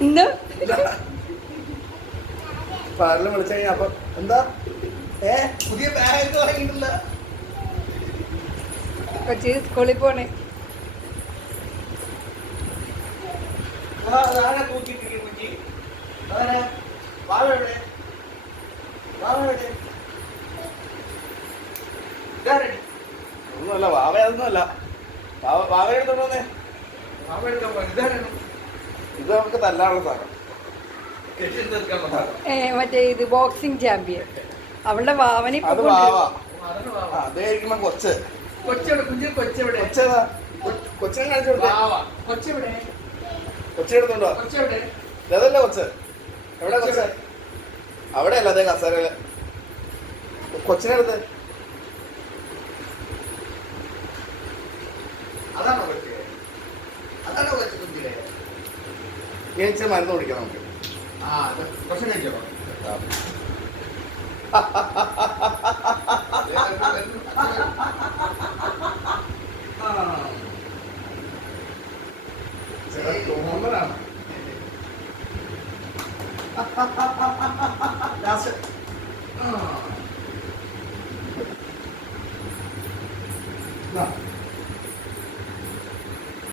എന്താ? വിളിച്ചു കഴിഞ്ഞാ അപ്പൊ എന്താ? ഏ പുതിയ ബാഗ് വാങ്ങിയിട്ടില്ല. കൊച്ചി സ്കൂളിൽ പോണേ? ഒന്നുമല്ല വാവ അതൊന്നുമല്ല. വാവ വാവ എടുത്തോണ്ട് ഇത് നമുക്ക് തല്ലാനുള്ള സാധനം. മറ്റേ ഇത് ബോക്സിംഗ് ചാമ്പ്യൻ അവളുടെ വാവനെ അത് വാവ. കൊച്ച്. കൊച്ചെവിടെ? കുഞ്ഞു കൊച്ചെവിടെ? കൊച്ചേതാ? കൊ- കൊച്ചിനെ കാണിച്ചു കൊടുത്തേ. വാവ. കൊച്ചെവിടെ? കൊച്ചി എടുത്തോണ്ടോ കൊച്ചെവിടെ? ഇതല്ല കൊച്ച്? എവിടെ കൊച്ച്? അവിടെ അല്ല അതേ കസേരയിൽ. കൊച്ചിനെ ഏച്ച മരുന്ന് കുടിക്കാം നമുക്ക്. ചില തോന്നലാണ്. ലാസ്റ്റ്. ആ.